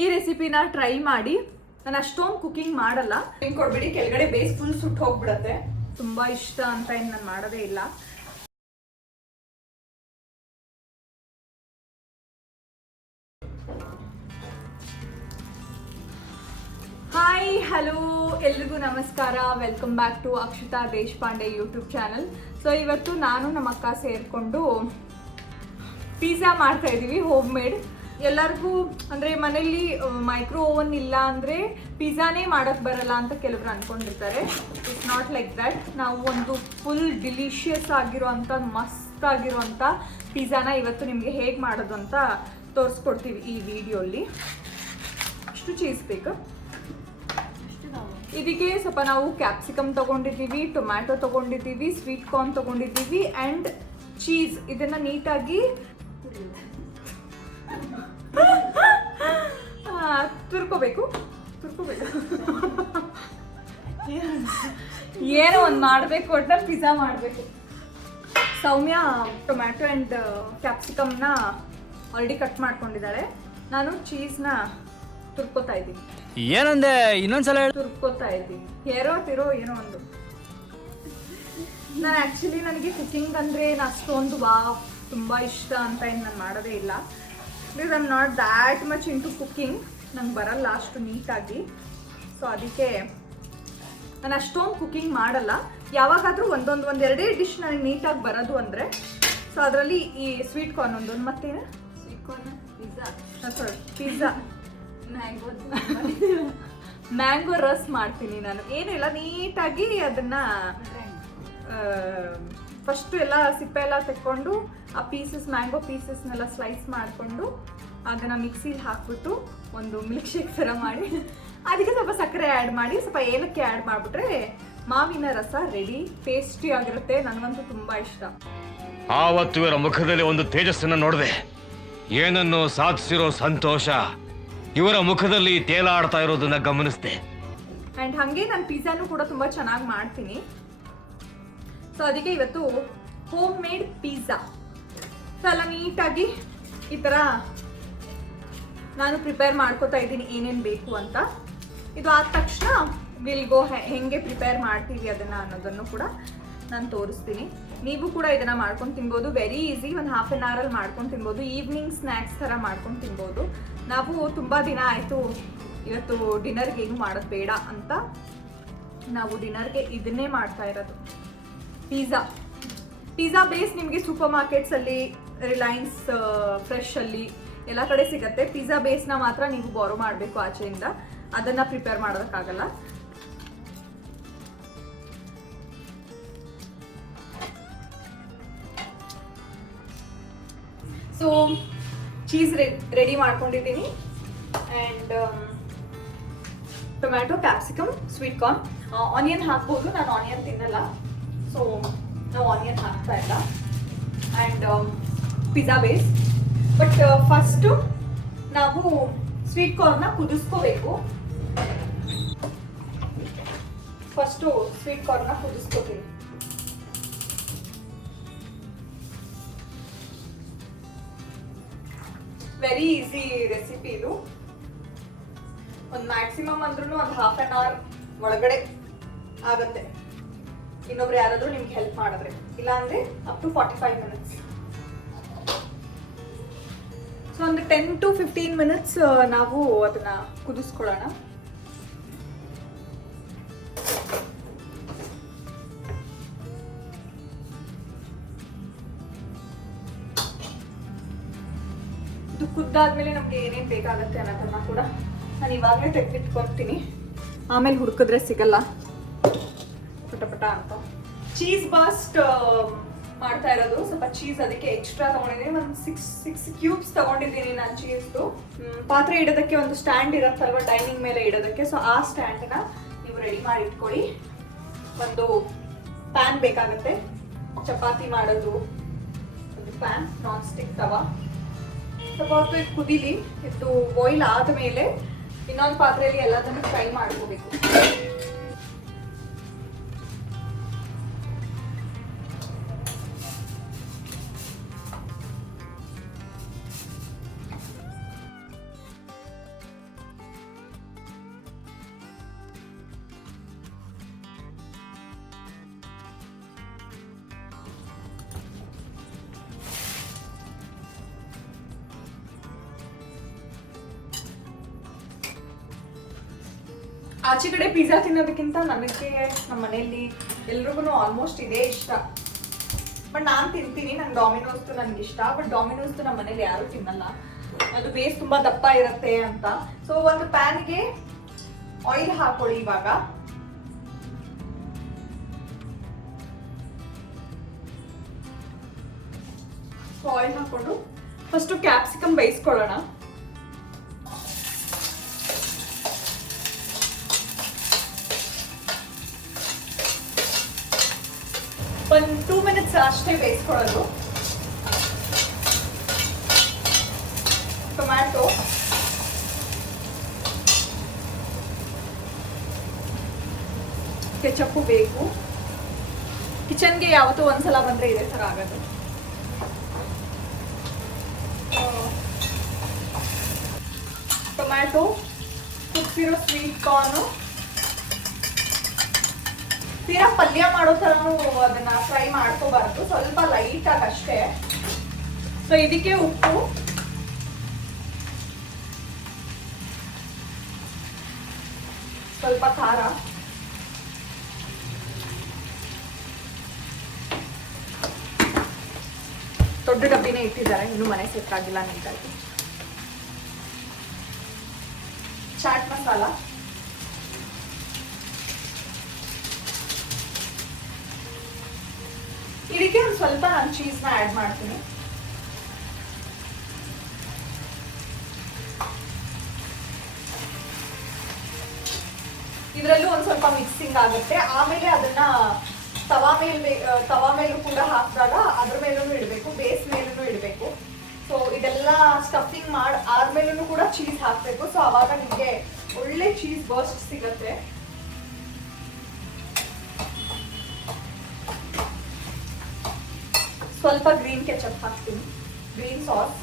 ಈ ರೆಸಿಪಿನ ಟ್ರೈ ಮಾಡಿ. ನಾನು ಅಷ್ಟೊಂದು ಕುಕಿಂಗ್ ಮಾಡಲ್ಲ, ಕೊಡ್ಬಿಡಿ ಕೆಳಗಡೆ ಬೇಸ್ ಫುಲ್ ಸುಟ್ಟು ಹೋಗ್ಬಿಡತ್ತೆ. ತುಂಬಾ ಇಷ್ಟ ಅಂತ ಏನು ನಾನು ಮಾಡೋದೇ ಇಲ್ಲ. ಹಾಯ್ ಹಲೋ ಎಲ್ರಿಗೂ ನಮಸ್ಕಾರ. Welcome back to Akshata Deshpande YouTube channel. So ಇವತ್ತು ನಾನು ನಮ್ಮ ಅಕ್ಕ ಸೇರಿಕೊಂಡು ಪಿಜ್ಜಾ ಮಾಡ್ತಾ ಇದ್ದೀವಿ, ಹೋಮ್ ಮೇಡ್. ಎಲ್ಲರಿಗೂ ಅಂದರೆ ಮನೇಲಿ ಮೈಕ್ರೋ ಓವನ್ ಇಲ್ಲ ಅಂದರೆ ಪಿಜ್ಜಾನೇ ಮಾಡೋಕ್ಕೆ ಬರಲ್ಲ ಅಂತ ಕೆಲವರು ಅಂದ್ಕೊಂಡಿರ್ತಾರೆ. It's not like that. ನಾವು ಒಂದು ಫುಲ್ ಡಿಲಿಷಿಯಸ್ ಆಗಿರೋವಂಥ ಮಸ್ತ್ ಆಗಿರೋವಂಥ ಪಿಜ್ಜಾನ ಇವತ್ತು ನಿಮಗೆ ಹೇಗೆ ಮಾಡೋದು ಅಂತ ತೋರಿಸ್ಕೊಡ್ತೀವಿ ಈ ವಿಡಿಯೋಲಿ. ಅಷ್ಟು ಚೀಸ್ ಬೇಕು. ಇದಕ್ಕೆ ಸ್ವಲ್ಪ ನಾವು ಕ್ಯಾಪ್ಸಿಕಮ್ ತೊಗೊಂಡಿದ್ದೀವಿ, ಟೊಮ್ಯಾಟೊ ತೊಗೊಂಡಿದ್ದೀವಿ, ಸ್ವೀಟ್ ಕಾರ್ನ್ ತೊಗೊಂಡಿದ್ದೀವಿ ಆ್ಯಂಡ್ ಚೀಸ್. ಇದನ್ನು ನೀಟಾಗಿ ತುರ್ಕೋಬೇಕು. ಏನೋ ಒಂದು ಮಾಡಬೇಕು, ಒಟ್ಟಲ್ಲಿ ಪಿಜ್ಜಾ ಮಾಡಬೇಕು. ಸೌಮ್ಯ ಟೊಮ್ಯಾಟೊ ಆ್ಯಂಡ್ ಕ್ಯಾಪ್ಸಿಕಮ್ನ ಆಲ್ರೆಡಿ ಕಟ್ ಮಾಡ್ಕೊಂಡಿದ್ದಾಳೆ. ನಾನು ಚೀಸ್ನ ತುರ್ಕೋತಾ ಇದ್ದೀನಿ. ಏನಂದೆ ಇನ್ನೊಂದ್ಸಲ ತುರ್ಕೋತಾ ಇದ್ದೀನಿ. ತಿರೋ ಏನೋ ಒಂದು. ನಾನು ಆ್ಯಕ್ಚುಲಿ ನನಗೆ ಕುಕಿಂಗ್ ಅಂದರೆ ಅಷ್ಟೊಂದು ತುಂಬ ಇಷ್ಟ ಅಂತ ಏನು ನಾನು ಮಾಡೋದೇ ಇಲ್ಲ. Because I am not that much into cooking. ನಂಗೆ ಬರಲ್ಲ ಅಷ್ಟು ನೀಟಾಗಿ. ಸೊ ಅದಕ್ಕೆ ನಾನು ಅಷ್ಟೊಂದು ಕುಕಿಂಗ್ ಮಾಡಲ್ಲ. ಯಾವಾಗಾದರೂ ಒಂದೆರಡೇ ಡಿಶ್ ನನಗೆ ನೀಟಾಗಿ ಬರೋದು ಅಂದರೆ, ಸೊ ಅದರಲ್ಲಿ ಈ ಸ್ವೀಟ್ ಕಾರ್ನ್ ಒಂದೊಂದು, ಮತ್ತೇನು ಸ್ವೀಟ್ ಕಾರ್ನ್ ಪಿಜ್ಜಾ ಮ್ಯಾಂಗೋ ರಸ್ ಮಾಡ್ತೀನಿ ನಾನು. ಏನಿಲ್ಲ, ನೀಟಾಗಿ ಅದನ್ನ ಫಸ್ಟು ಎಲ್ಲ ಸಿಪ್ಪೆ ಎಲ್ಲ ತೆಕ್ಕೊಂಡು ಆ ಪೀಸಸ್ ಮ್ಯಾಂಗೋ ಪೀಸಸ್ನೆಲ್ಲ ಸ್ಲೈಸ್ ಮಾಡಿಕೊಂಡು ಅದನ್ನು ಮಿಕ್ಸಿಲಿ ಹಾಕ್ಬಿಟ್ಟು ಒಂದು ಮಿಲ್ಕ್ ಶೇಕ್ ಥರ ಮಾಡಿ ಅದಕ್ಕೆ ಸ್ವಲ್ಪ ಸಕ್ಕರೆ ಆ್ಯಡ್ ಮಾಡಿ ಸ್ವಲ್ಪ ಏಲಕ್ಕಿ ಆ್ಯಡ್ ಮಾಡಿಬಿಟ್ರೆ ಮಾವಿನ ರಸ ರೆಡಿ. ಟೇಸ್ಟಿ ಆಗಿರುತ್ತೆ. ನನಗಂತೂ ತುಂಬ ಇಷ್ಟ. ಆವತ್ತು ಇವರ ಮುಖದಲ್ಲಿ ಒಂದು ತೇಜಸ್ಸನ್ನು ನೋಡಿದೆ. ಏನನ್ನು ಸಾಧಿಸಿರೋ ಸಂತೋಷ ಇವರ ಮುಖದಲ್ಲಿ ತೇಲಾಡ್ತಾ ಇರೋದನ್ನ ಗಮನಿಸಿದೆ. ಆ್ಯಂಡ್ ಹಾಗೆ ನಾನು ಪಿಜ್ಜಾನು ಕೂಡ ತುಂಬ ಚೆನ್ನಾಗಿ ಮಾಡ್ತೀನಿ. ಸೊ ಅದಕ್ಕೆ ಇವತ್ತು ಹೋಮ್ ಮೇಡ್ ಪಿಜ್ಜಾ. ಸೊ ಎಲ್ಲ ನೀಟಾಗಿ ಈ ಥರ ನಾನು ಪ್ರಿಪೇರ್ ಮಾಡ್ಕೋತಾ ಇದ್ದೀನಿ ಏನೇನು ಬೇಕು ಅಂತ. ಇದು ಆದ ತಕ್ಷಣ ವಿಲ್ ಗೋ ಹೆಂಗೆ ಪ್ರಿಪೇರ್ ಮಾಡ್ತೀವಿ ಅದನ್ನು ಅನ್ನೋದನ್ನು ಕೂಡ ನಾನು ತೋರಿಸ್ತೀನಿ. ನೀವು ಕೂಡ ಇದನ್ನು ಮಾಡ್ಕೊಂಡು ತಿನ್ಬೋದು. Very easy. ಒಂದು ಹಾಫ್ ಆನ್ ಅವರಲ್ಲಿ ಮಾಡ್ಕೊಂಡು ತಿನ್ಬೋದು. ಈವ್ನಿಂಗ್ ಸ್ನ್ಯಾಕ್ಸ್ ಥರ ಮಾಡ್ಕೊಂಡು ತಿನ್ಬೋದು. ನಾವು ತುಂಬ ದಿನ ಆಯಿತು ಇವತ್ತು ಡಿನ್ನರ್ಗೆ ಏನು ಮಾಡೋದು ಬೇಡ ಅಂತ ನಾವು ಡಿನ್ನರ್ಗೆ ಇದನ್ನೇ ಮಾಡ್ತಾ ಇರೋದು, ಪಿಜ್ಜಾ ಬೇಸ್. ನಿಮಗೆ ಸೂಪರ್ ಮಾರ್ಕೆಟ್ಸಲ್ಲಿ, ರಿಲಯನ್ಸ್ ಫ್ರೆಶಲ್ಲಿ ಎಲ್ಲ ಕಡೆ ಸಿಗುತ್ತೆ. ಪಿಜ್ಜಾ ಬೇಸ್ನ ಮಾತ್ರ ನೀವು ಬಾರೋ ಮಾಡಬೇಕು ಆಚೆಯಿಂದ. ಅದನ್ನು ಪ್ರಿಪೇರ್ ಮಾಡೋದಕ್ಕಾಗಲ್ಲ. ಸೊ ಚೀಸ್ ರೆಡಿ ಮಾಡ್ಕೊಂಡಿದ್ದೀನಿ and tomato, capsicum, sweet corn, onion ಹಾಕ್ಬೋದು. ನಾನು ಆನಿಯನ್ ತಿನ್ನಲ್ಲ, ಸೊ ನಾವು ಆನಿಯನ್ ಹಾಕ್ತಾ ಇಲ್ಲ. And pizza base. But first ನಾವು ಸ್ವೀಟ್ ಕಾರ್ನ್ನ ಕುದಿಸ್ಕೋಬೇಕು. ಫಸ್ಟು ಸ್ವೀಟ್ ಕಾರ್ನ್ನ ಕುದಿಸ್ಕೋತೀನಿ. ವೆರಿ ಈಸಿ ರೆಸಿಪಿ ಇದು. ಒಂದು ಮ್ಯಾಕ್ಸಿಮಮ್ ಅಂದ್ರೂ ಒಂದು ಹಾಫ್ ಆನ್ ಅವರ್ ಒಳಗಡೆ ಆಗುತ್ತೆ. ಇನ್ನೊಬ್ರು ಯಾರಾದರೂ ನಿಮ್ಗೆ ಹೆಲ್ಪ್ ಮಾಡಿದ್ರೆ, ಇಲ್ಲ ಅಂದರೆ ಅಪ್ ಟು 45 ಮಿನಿಟ್ಸ್. ಸೊ ಒಂದು 10 to 15 ಮಿನಿಟ್ಸ್ ನಾವು ಅದನ್ನ ಕುದಿಸ್ಕೊಳ್ಳೋಣ. ಇದು ಕುದ್ದಾದ್ಮೇಲೆ ನಮ್ಗೆ ಏನೇನು ಬೇಕಾಗುತ್ತೆ ಅನ್ನೋದನ್ನ ಕೂಡ ನಾನು ಇವಾಗಲೇ ತೆಗೆದಿಟ್ಕೊಳ್ತೀನಿ. ಆಮೇಲೆ ಹುಡುಕಿದ್ರೆ ಸಿಗಲ್ಲ ಪಟ ಅಂತ. ಚೀಸ್ ಬಾಸ್ಟ್ ಮಾಡ್ತಾ ಇರೋದು. ಸ್ವಲ್ಪ ಚೀಸ್ ಅದಕ್ಕೆ ಎಕ್ಸ್ಟ್ರಾ ತಗೊಂಡಿದ್ದೀನಿ. ಒಂದು ಸಿಕ್ಸ್ ಕ್ಯೂಬ್ಸ್ ತಗೊಂಡಿದ್ದೀನಿ ನಾನು ಚೀಸ್ದು. ಪಾತ್ರೆ ಇಡೋದಕ್ಕೆ ಒಂದು ಸ್ಟ್ಯಾಂಡ್ ಇರುತ್ತಲ್ವ ಡೈನಿಂಗ್ ಮೇಲೆ ಇಡೋದಕ್ಕೆ, ಸೊ ಆ ಸ್ಟ್ಯಾಂಡನ್ನ ನೀವು ರೆಡಿ ಮಾಡಿ ಇಟ್ಕೊಳ್ಳಿ. ಒಂದು ಪ್ಯಾನ್ ಬೇಕಾಗುತ್ತೆ, ಚಪಾತಿ ಮಾಡೋದು ಒಂದು ಪ್ಯಾನ್, ನಾನ್ ಸ್ಟಿಕ್ ತವಾ. ಸ್ವಲ್ಪ ಹೊತ್ತು ಇದು ಕುದೀಲಿ. ಇದು ಬಾಯ್ಲ್ ಆದಮೇಲೆ ಇನ್ನೊಂದು ಪಾತ್ರೆಯಲ್ಲಿ ಎಲ್ಲದನ್ನು ಫ್ರೈ ಮಾಡ್ಕೋಬೇಕು. ಆಚೆ ಕಡೆ ಪಿಜ್ಜಾ ತಿನ್ನೋದಕ್ಕಿಂತ ನನಗೆ ನಮ್ಮ ಮನೆಯಲ್ಲಿ ಎಲ್ರಿಗೂ ಆಲ್ಮೋಸ್ಟ್ ಇದೇ ಇಷ್ಟ. ಬಟ್ ನಾನು ತಿಂತೀನಿ, ನಂಗೆ ಡಾಮಿನೋಸ್ದು ನನಗೆ ಇಷ್ಟ. ಬಟ್ ಡಾಮಿನೋಸ್ದು ನಮ್ಮ ಮನೇಲಿ ಯಾರು ತಿನ್ನಲ್ಲ, ಅದು ಬೇಸ್ ತುಂಬ ದಪ್ಪ ಇರುತ್ತೆ ಅಂತ. ಸೊ ಒಂದು ಪ್ಯಾನ್ಗೆ ಆಯಿಲ್ ಹಾಕೊಳ್ಳಿ. ಇವಾಗ ಆಯಿಲ್ ಹಾಕೊಂಡು ಫಸ್ಟು ಕ್ಯಾಪ್ಸಿಕಮ್ ಬೇಯಿಸ್ಕೊಳ್ಳೋಣ. ಒಂದು 2 ಮಿನಿಟ್ಸ್ ಅಷ್ಟೇ ಬೇಯಿಸ್ಕೊಳ್ಳೋದು. ಟೊಮ್ಯಾಟೊ, ಕೆಚಪ್ಪು ಬೇಕು. ಕಿಚನ್ಗೆ ಯಾವತ್ತೂ ಒಂದ್ಸಲ ಬಂದರೆ ಇದೇ ಥರ ಆಗೋದು. ಟೊಮ್ಯಾಟೊ, ಕುದಿಸಿರೋ ಸ್ವೀಟ್ ಕಾರ್ನು, ತೀರಾ ಪಲ್ಯ ಮಾಡೋ ಥರನೂ ಅದನ್ನ ಫ್ರೈ ಮಾಡ್ಕೋಬಾರ್ದು, ಸ್ವಲ್ಪ ಲೈಟಾಗಿ ಅಷ್ಟೇ. ಸೊ ಇದಕ್ಕೆ ಉಪ್ಪು, ಸ್ವಲ್ಪ ಖಾರ, ದೊಡ್ಡ ಡಬ್ಬಿನೇ ಇಟ್ಟಿದ್ದಾರೆ, ಇನ್ನೂ ಮನೆ ಸೆಟ್ ಆಗಿಲ್ಲ ನೀಟಾಗಿ. ಚಾಟ್ ಮಸಾಲ, ಇದಕ್ಕೆ ಒಂದು ಸ್ವಲ್ಪ ನಾನು ಚೀಸ್ನ ಆ್ಯಡ್ ಮಾಡ್ತೀನಿ. ಇದರಲ್ಲೂ ಒಂದು ಸ್ವಲ್ಪ ಮಿಕ್ಸಿಂಗ್ ಆಗುತ್ತೆ. ಆಮೇಲೆ ಅದನ್ನ ತವಾ ಮೇಲೂ ಕೂಡ ಹಾಕಿದಾಗ ಅದ್ರ ಮೇಲೂ ಇಡಬೇಕು, ಬೇಸ್ ಮೇಲೂ ಇಡಬೇಕು. ಸೊ ಇದೆಲ್ಲ ಸ್ಟಫಿಂಗ್ ಆದ್ಮೇಲೂ ಕೂಡ ಚೀಸ್ ಹಾಕಬೇಕು. ಸೊ ಅವಾಗ ನಿಮಗೆ ಒಳ್ಳೆ ಚೀಸ್ ಬರ್ಸ್ಟ್ ಸಿಗತ್ತೆ. ಸ್ವಲ್ಪ ಗ್ರೀನ್ ಕೆಚಪ್ ಹಾಕ್ತೀನಿ, green sauce,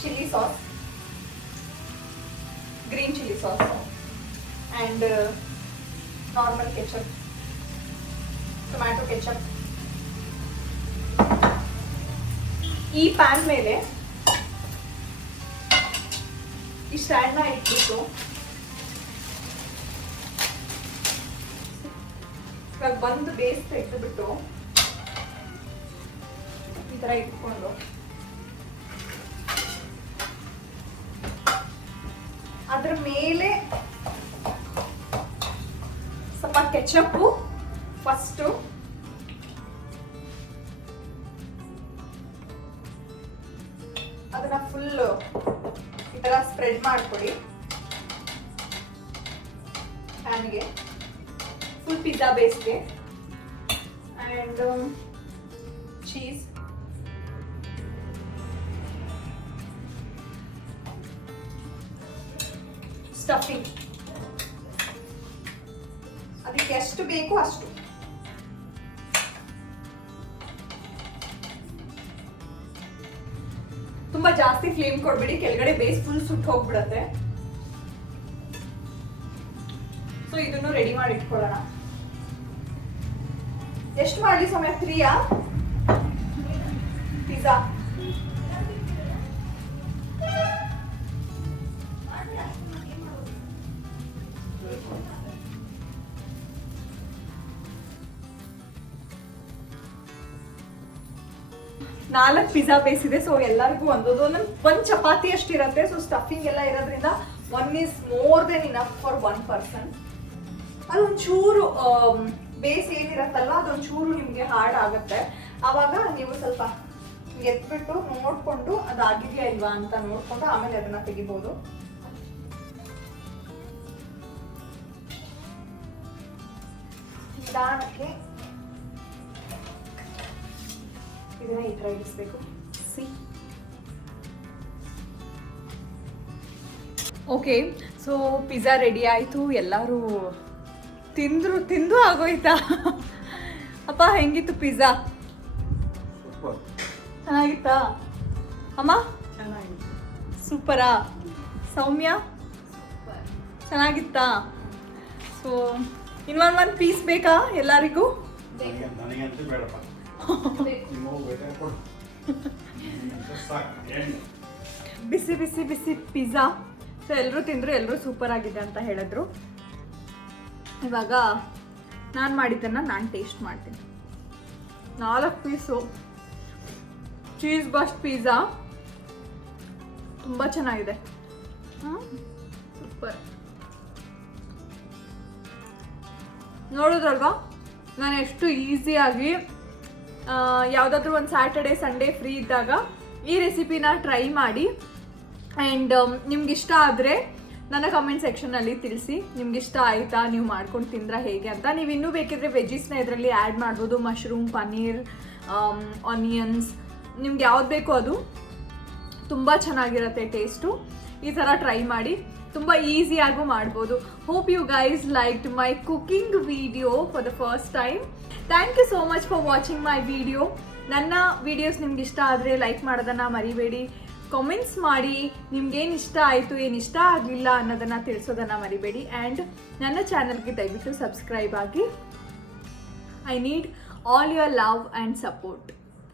chilli sauce, green chilli sauce and normal ketchup, tomato ketchup. ಈ ಪ್ಯಾನ್ ಮೇಲೆ ಈ ಸ್ಟ್ಯಾಂಡ್ನ ಇಟ್ಬಿಟ್ಟು ಇವಾಗ ಬಂದು ಬೇಸ್ ತೆಗೆದುಬಿಟ್ಟು ಈ ಥರ ಇಟ್ಕೊಂಡು ಅದ್ರ ಮೇಲೆ ಸ್ವಲ್ಪ ಕೆಚಪ್ಪು ಫಸ್ಟು, ಅದನ್ನ ಫುಲ್ ಈ ಥರ ಸ್ಪ್ರೆಡ್ ಮಾಡ್ಕೊಡಿ ಪ್ಯಾನ್ಗೆ, ಫುಲ್ ಪಿಜ್ಜಾ ಬೇಸ್ಗೆ. ಆ್ಯಂಡ್ ಚೀಸ್, ಸ್ಟಫಿಂಗ್ ಅದಕ್ಕೆ ಎಷ್ಟು ಬೇಕು ಅಷ್ಟು. ತುಂಬಾ ಜಾಸ್ತಿ ಫ್ಲೇಮ್ ಕೊಡ್ಬೇಡಿ, ಕೆಳಗಡೆ ಬೇಸ್ ಫುಲ್ ಸುಟ್ಟು ಹೋಗ್ಬಿಡತ್ತೆ. ಸೊ ಇದನ್ನು ರೆಡಿ ಮಾಡಿ ಇಟ್ಕೊಳ್ಳೋಣ. ಎಷ್ಟು ಮಾಡಲಿ ಸಮಯ? 3 ಪಿಜ್ಜಾ. ನಾಲ್ಕು ಪಿಜ್ಜಾ ಬೇಸಿದೆ. ಸೊ ಎಲ್ಲರಿಗೂ ಒಂದ್ ಚಪಾತಿ ಅಷ್ಟಿರತ್ತೆ. ಸೊ ಸ್ಟಫಿಂಗ್ ಎಲ್ಲ ಇರೋದ್ರಿಂದ 1 is more than enough for 1 person. ಅದೊಂಚೂರು base ಏನಿರತ್ತಲ್ಲ ಅದೊಂಚೂರು ನಿಮ್ಗೆ ಹಾರ್ಡ್ ಆಗುತ್ತೆ. ಆವಾಗ ನೀವು ಸ್ವಲ್ಪ ಎತ್ಬಿಟ್ಟು ನೋಡ್ಕೊಂಡು ಅದಾಗಿದೆಯಾ ಇಲ್ವಾ ಅಂತ ನೋಡ್ಕೊಂಡು ಆಮೇಲೆ ಅದನ್ನ ತೆಗಿಬಹುದು. ನಿಧಾನಕ್ಕೆ ಇದನ್ನ ಈ ಥರ ಇಡಿಸ್ಬೇಕು. ಓಕೆ, ಸೊ ಪಿಜ್ಜಾ ರೆಡಿ ಆಯಿತು. ಎಲ್ಲರೂ ತಿಂದು ಆಗೋಯ್ತಾ? ಅಪ್ಪ ಹೆಂಗಿತ್ತು ಪಿಜ್ಜಾ? ಚೆನ್ನಾಗಿತ್ತಾ ಅಮ್ಮ? ಸೂಪರಾ? ಸೌಮ್ಯ ಚೆನ್ನಾಗಿತ್ತಾ? ಸೊ ಇನ್ನೊಂದು ಪೀಸ್ ಬೇಕಾ ಎಲ್ಲರಿಗೂ? ಬಿಸಿ ಬಿಸಿ ಬಿಸಿ ಪಿಜ್ಜಾ ಸೊ ಎಲ್ಲರೂ ತಿಂದರು, ಎಲ್ಲರೂ ಸೂಪರ್ ಆಗಿದೆ ಅಂತ ಹೇಳಿದ್ರು. ಇವಾಗ ನಾನು ಮಾಡಿದ್ದನ್ನು ನಾನು ಟೇಸ್ಟ್ ಮಾಡ್ತೀನಿ. 4 ಪೀಸು ಚೀಸ್ ಬಸ್ಟ್ ಪಿಜ್ಜಾ ತುಂಬ ಚೆನ್ನಾಗಿದೆ. ಸೂಪರ್. ನೋಡಿದ್ರಲ್ವಾ ನಾನು ಎಷ್ಟು ಈಸಿಯಾಗಿ ಯಾವುದಾದ್ರೂ ಒಂದು ಸ್ಯಾಟರ್ಡೆ ಸಂಡೇ ಫ್ರೀ ಇದ್ದಾಗ ಈ ರೆಸಿಪಿನ ಟ್ರೈ ಮಾಡಿ. ಆ್ಯಂಡ್ ನಿಮ್ಗೆ ಇಷ್ಟ ಆದರೆ ನನ್ನ ಕಮೆಂಟ್ ಸೆಕ್ಷನಲ್ಲಿ ತಿಳಿಸಿ, ನಿಮ್ಗೆ ಇಷ್ಟ ಆಯಿತಾ, ನೀವು ಮಾಡ್ಕೊಂಡು ತಿಂದ್ರೆ ಹೇಗೆ ಅಂತ. ನೀವು ಇನ್ನೂ ಬೇಕಿದ್ರೆ ವೆಜ್ಜಿಸ್ನ ಇದರಲ್ಲಿ ಆ್ಯಡ್ ಮಾಡ್ಬೋದು, ಮಶ್ರೂಮ್, ಪನ್ನೀರ್, ಆನಿಯನ್ಸ್, ನಿಮ್ಗೆ ಯಾವ್ದು ಬೇಕೋ ಅದು. ತುಂಬ ಚೆನ್ನಾಗಿರುತ್ತೆ ಟೇಸ್ಟು. ಈ ಥರ ಟ್ರೈ ಮಾಡಿ, ತುಂಬ ಈಸಿಯಾಗೂ ಮಾಡ್ಬೋದು. Hope you guys liked my cooking video for the first time. Thank you so much for watching my video. ನನ್ನ ವಿಡಿಯೋಸ್ ನಿಮ್ಗೆ ಇಷ್ಟ ಆದರೆ ಲೈಕ್ ಮಾಡೋದನ್ನು ಮರಿಬೇಡಿ. ಕಾಮೆಂಟ್ಸ್ ಮಾಡಿ ನಿಮ್ಗೇನು ಇಷ್ಟ ಆಯಿತು, ಏನು ಇಷ್ಟ ಆಗಲಿಲ್ಲ ಅನ್ನೋದನ್ನು ತಿಳಿಸೋದನ್ನು ಮರಿಬೇಡಿ. ಆ್ಯಂಡ್ ನನ್ನ ಚಾನಲ್ಗೆ ದಯವಿಟ್ಟು ಸಬ್ಸ್ಕ್ರೈಬ್ ಆಗಿ. I need all your love and support.